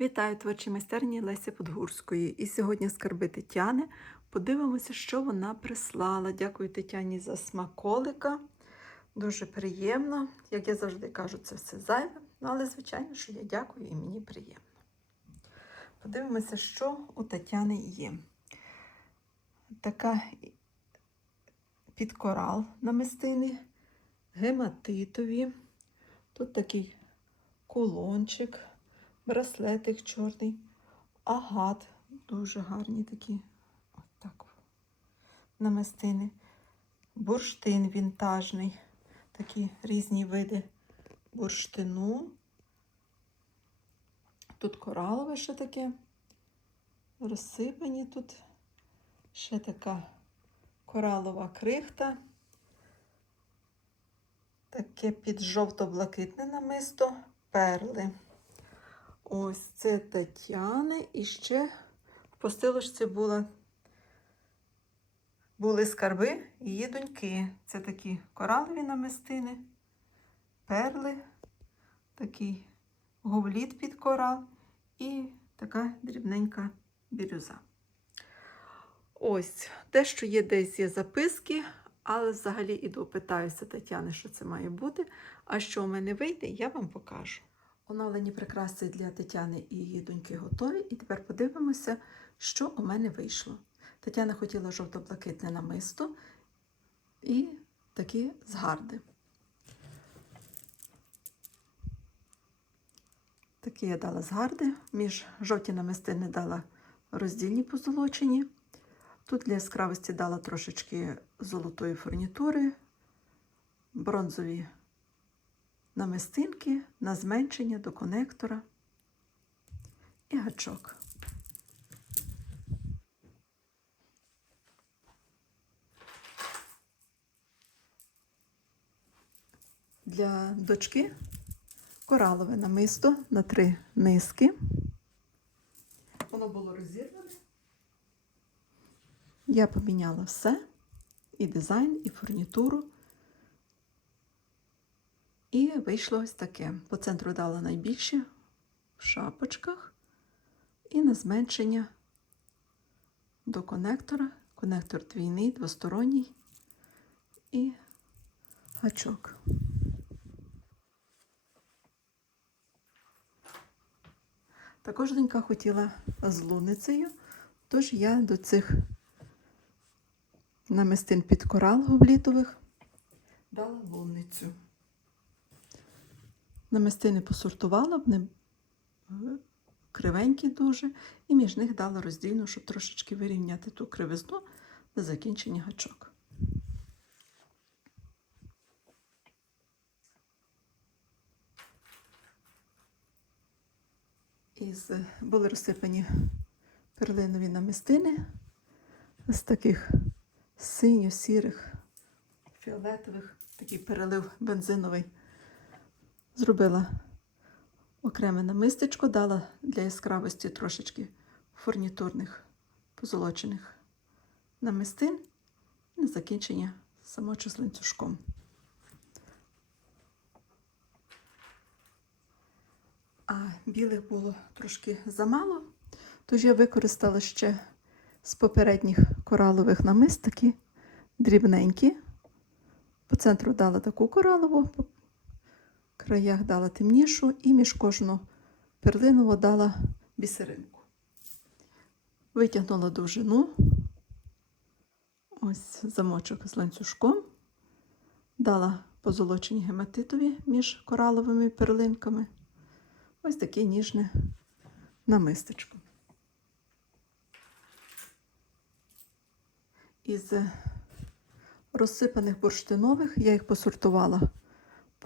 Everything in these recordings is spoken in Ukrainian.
Вітаю творчі майстерні Лесі Подгурської. І сьогодні скарби Тетяни. Подивимося, що вона прислала. Дякую Тетяні за смаколика. Дуже приємно. Як я завжди кажу, це все зайве. Ну, але, звичайно, що я дякую і мені приємно. Подивимося, що у Тетяни є. Така підкорал намистини, гематитові. Тут такий кулончик браслетик чорний, агат, дуже гарні такі. От так, намистини, бурштин вінтажний, такі різні види бурштину. Тут коралове ще таке, розсипані тут. Ще така коралова крихта, таке під жовто-блакитне намисто, перли. Ось це Тетяни. І ще в постилочці була, були скарби її доньки. Це такі коралові намистини, перли, такий говліт під корал і така дрібненька бірюза. Ось, те, що є десь є записки, але взагалі іду питаюся Тетяни, що це має бути. А що у мене вийде, я вам покажу. Оновлені прикраси для Тетяни і її доньки готові. І тепер подивимося, що у мене вийшло. Тетяна хотіла жовто-блакитне намисто і такі згарди. Такі я дала згарди. Між жовті намистини дала роздільні позолочені. Тут для яскравості дала трошечки золотої фурнітури, бронзові намистинки на зменшення до конектора і гачок. Для дочки коралове намисто на три низки. Воно було розірване. Я поміняла все, і дизайн, і фурнітуру. І вийшло ось таке. По центру дала найбільше в шапочках і на зменшення до конектора. Конектор двійний, двосторонній і гачок. Також донька хотіла з луницею, тож я до цих намистин під корал говлітових дала лунницю. Намистини посортувала, вони кривенькі дуже, і між них дала роздільну, щоб трошечки вирівняти ту кривизну на закінчення гачок. Із, були розсипані перлинові намистини з таких синьо-сірих, фіолетових, такий перелив бензиновий. Зробила окреме намистечко, дала для яскравості трошечки фурнітурних позолочених намистин і закінчення самочу ланцюжком. А білих було трошки замало, тож я використала ще з попередніх коралових намист такі дрібненькі. По центру дала таку коралову, краях дала темнішу і між кожну перлину дала бісеринку. Витягнула довжину, ось замочок з ланцюжком, дала позолочені гематитові між кораловими перлинками. Ось таке ніжне намистечко. Із розсипаних бурштинових я їх посортувала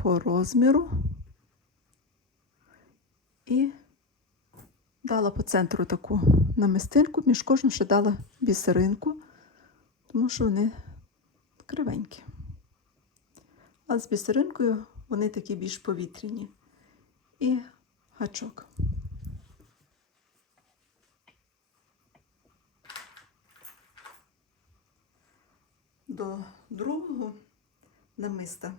по розміру і дала по центру таку намистинку, між кожну ще дала бісеринку, тому що вони кривенькі. А з бісеринкою вони такі більш повітряні. І гачок. До другого намиста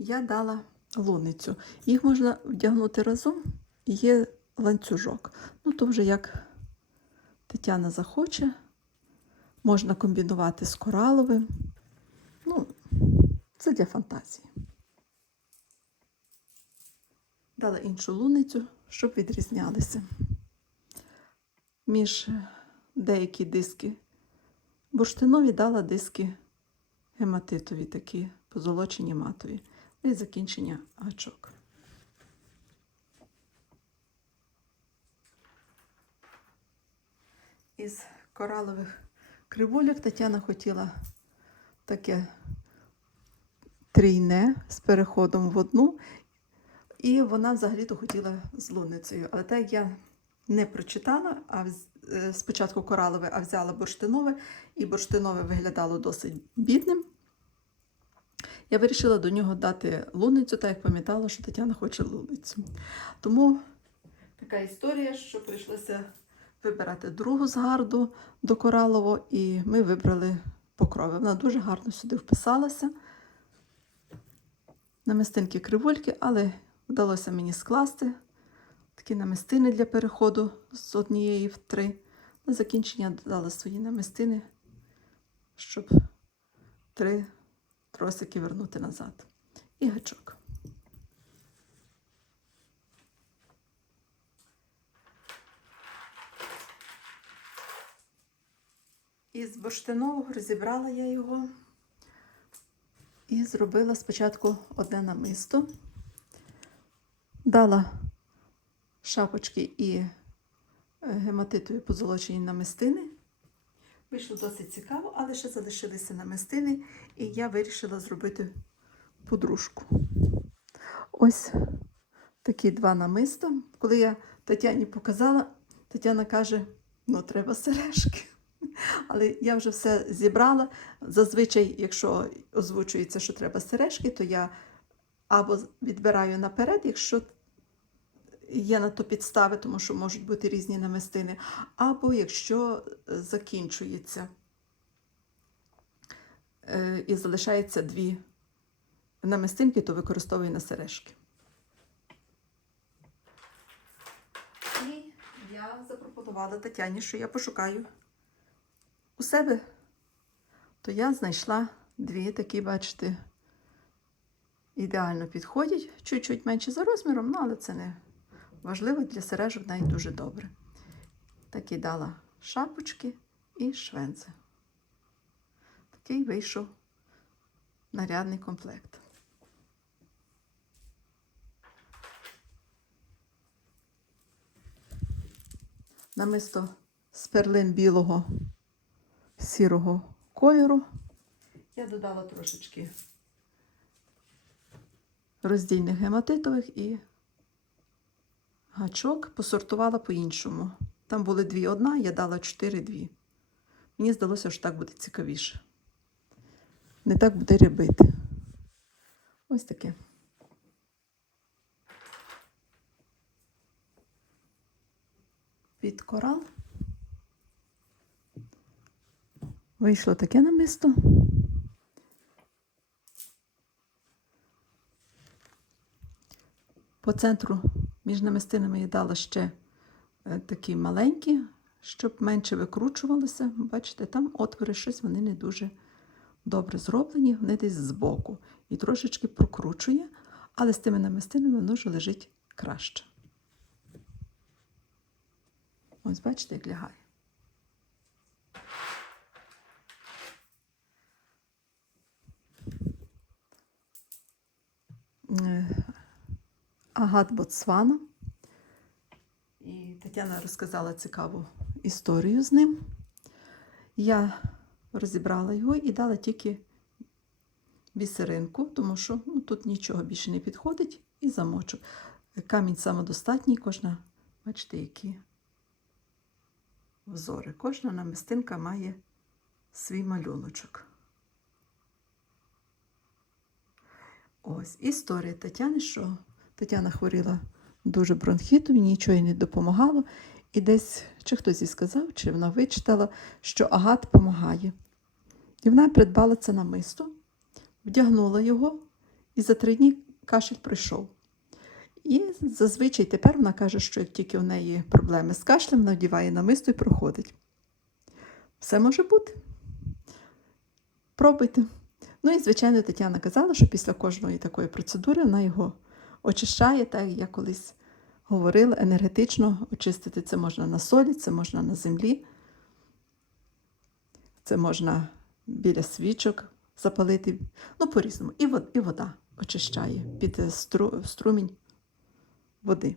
я дала луницю. Їх можна вдягнути разом. Є ланцюжок. Ну, то вже як Тетяна захоче, можна комбінувати з кораловим. Ну, це для фантазії. Дала іншу луницю, щоб відрізнялися. Між деякі диски бурштинові дала диски гематитові, такі позолочені матові. І закінчення гачок. Із коралових кривуляк Тетяна хотіла таке трійне з переходом в одну. І вона взагалі-то хотіла з луницею. Але так я не прочитала, а е, спочатку коралове, а взяла бурштинове, і бурштинове виглядало досить бідним. Я вирішила до нього дати луницю, так як пам'ятала, що Тетяна хоче луницю. Тому така історія, що прийшлося вибирати другу з гарду до коралового, і ми вибрали покрови. Вона дуже гарно сюди вписалася. Намистинки кривульки, але вдалося мені скласти такі намистини для переходу з однієї в три. На закінчення додала свої намистини, щоб три тросики вернути назад. І гачок. Із бурштинового розібрала я його і зробила спочатку одне намисто. Дала шапочки і е, гематитові позолочені намистини. Вийшло досить цікаво, але ще залишилися намистини, і я вирішила зробити подружку. Ось такі два намиста. Коли я Тетяні показала, Тетяна каже: ну, треба сережки. Але я вже все зібрала. Зазвичай, якщо озвучується, що треба сережки, то я або відбираю наперед, якщо є на то підстави, тому що можуть бути різні намистини, або якщо е, закінчується е, і залишається дві намистинки, то використовую на сережки. І я запропонувала Тетяні, що я пошукаю у себе, то я знайшла дві такі, бачите, ідеально підходять, чуть-чуть менше за розміром, ну, але це не важливо для сережок навіть дуже добре. Такі дала шапочки і швензи. Такий вийшов нарядний комплект. Намисто з перлин білого сірого кольору. Я додала трошечки роздільних гематитових і гачок посортувала по-іншому. Там були дві одна, я дала чотири дві. Мені здалося, що так буде цікавіше. Не так буде рябити. Ось таке. Під корал. Вийшло таке намисто. По центру між намистинами я дала ще е, такі маленькі, щоб менше викручувалося. Бачите, там отвори щось вони не дуже добре зроблені, вони десь збоку. І трошечки прокручує, але з тими намистинами воно вже лежить краще. Ось бачите, як лягає. Агат Ботсвана. І Тетяна розказала цікаву історію з ним. Я розібрала його і дала тільки бісеринку, тому що ну, тут нічого більше не підходить, і замочок. Камінь самодостатній, кожна, бачите, які взори. Кожна намистинка має свій малюночок. Ось історія Тетяни, що Тетяна хворіла дуже бронхітом, нічого не допомагало. І десь чи хтось їй сказав, чи вона вичитала, що агат допомагає. І вона придбала це намисто, вдягнула його, і за три дні кашель пройшов. І зазвичай тепер вона каже, що як тільки у неї проблеми з кашлем, вона вдіває намисто і проходить. Все може бути. Пробуйте. Ну і, звичайно, Тетяна казала, що після кожної такої процедури вона його очищає, так як я колись говорила, енергетично очистити це можна на солі, це можна на землі, це можна біля свічок запалити. Ну, по-різному. І, вода очищає під е, стру, струмінь води.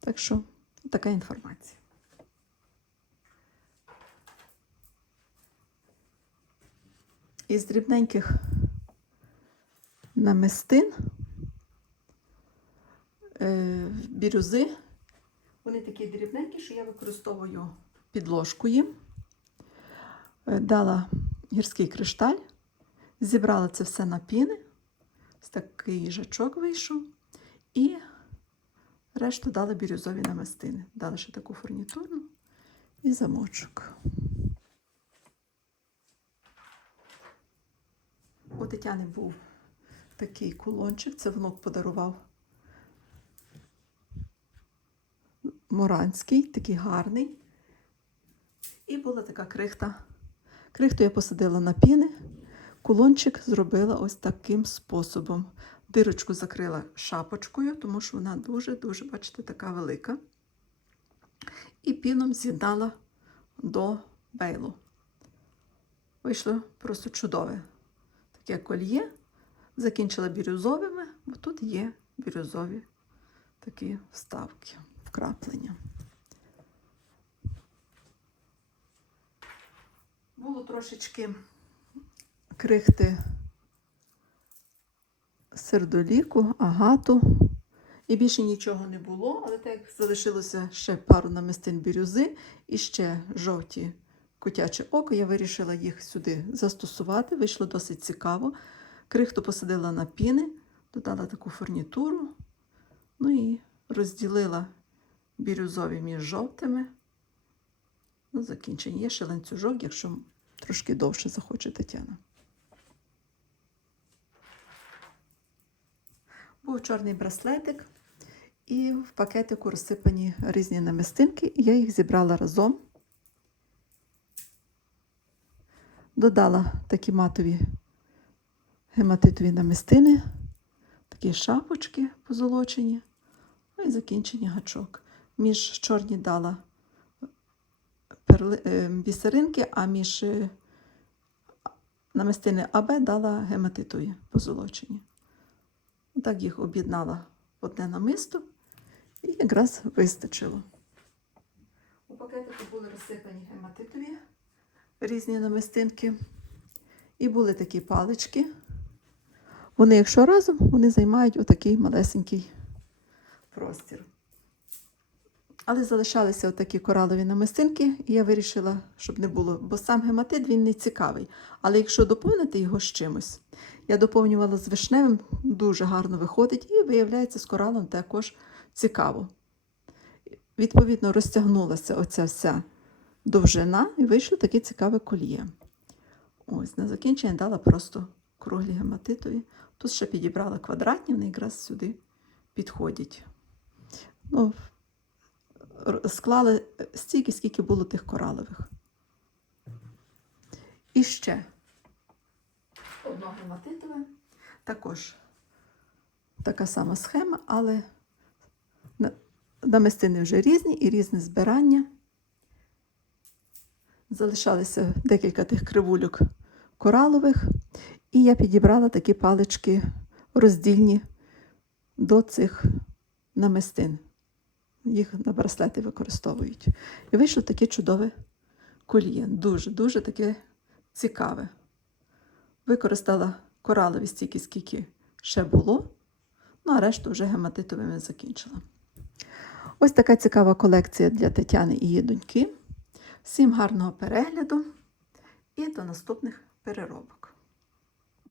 Так що така інформація. Із дрібненьких намистин бірюзи. Вони такі дрібненькі, що я використовую підложку їм. Е, Дала гірський кришталь, зібрала це все на піни. Ось такий їжачок вийшов. І решту дала бірюзові намистини. Дала ще таку фурнітурну і замочок. У Тетяни був такий кулончик, це внук подарував. Моранський, такий гарний. І була така крихта. Крихту я посадила на піни. Кулончик зробила ось таким способом. Дирочку закрила шапочкою, тому що вона дуже-дуже, бачите, така велика. І піном з'єднала до бейлу. Вийшло просто чудове таке кольє. Закінчила бірюзовими, бо тут є бірюзові такі вставки, вкраплення. Було трошечки крихти сердоліку, агату. І більше нічого не було, але так залишилося ще пару намистин бірюзи і ще жовті котяче око, я вирішила їх сюди застосувати. Вийшло досить цікаво. Крихту посадила на піни, додала таку фурнітуру, ну і розділила бірюзові між жовтими. Ну, закінчення. Є ще ланцюжок, якщо трошки довше захоче Тетяна. Був чорний браслетик, і в пакетику розсипані різні намистинки, і я їх зібрала разом. Додала такі матові гематитові намистини, такі шапочки позолочені, ну і закінчення гачок. Між чорні дала перли, е, бісеринки, а між е, намистини АБ дала гематитові позолочені. Так їх об'єднала в одне намисто і якраз вистачило. У пакетику були розсипані гематитові різні намистинки. І були такі палички. Вони, якщо разом, вони займають отакий малесенький простір. Але залишалися отакі коралові намистинки, і я вирішила, щоб не було, бо сам гематит він не цікавий. Але якщо доповнити його з чимось, я доповнювала з вишневим, дуже гарно виходить, і виявляється, з коралом також цікаво. Відповідно, розтягнулася оця вся довжина і вийшло таке цікаве коліє. Ось, на закінчення дала просто круглі гематитові. Тут ще підібрала квадратні, вони якраз сюди підходять. Ну, склали стільки, скільки було тих коралових. І ще одно гематитове. Також така сама схема, але намистини вже різні і різне збирання. Залишалися декілька тих кривульок коралових, і я підібрала такі палички роздільні до цих намистин. Їх на браслети використовують. І вийшло таке чудове коліє. Дуже-дуже таке цікаве. Використала коралові стільки, скільки ще було, ну а решту вже гематитовими закінчила. Ось така цікава колекція для Тетяни і її доньки. Всім гарного перегляду і до наступних переробок.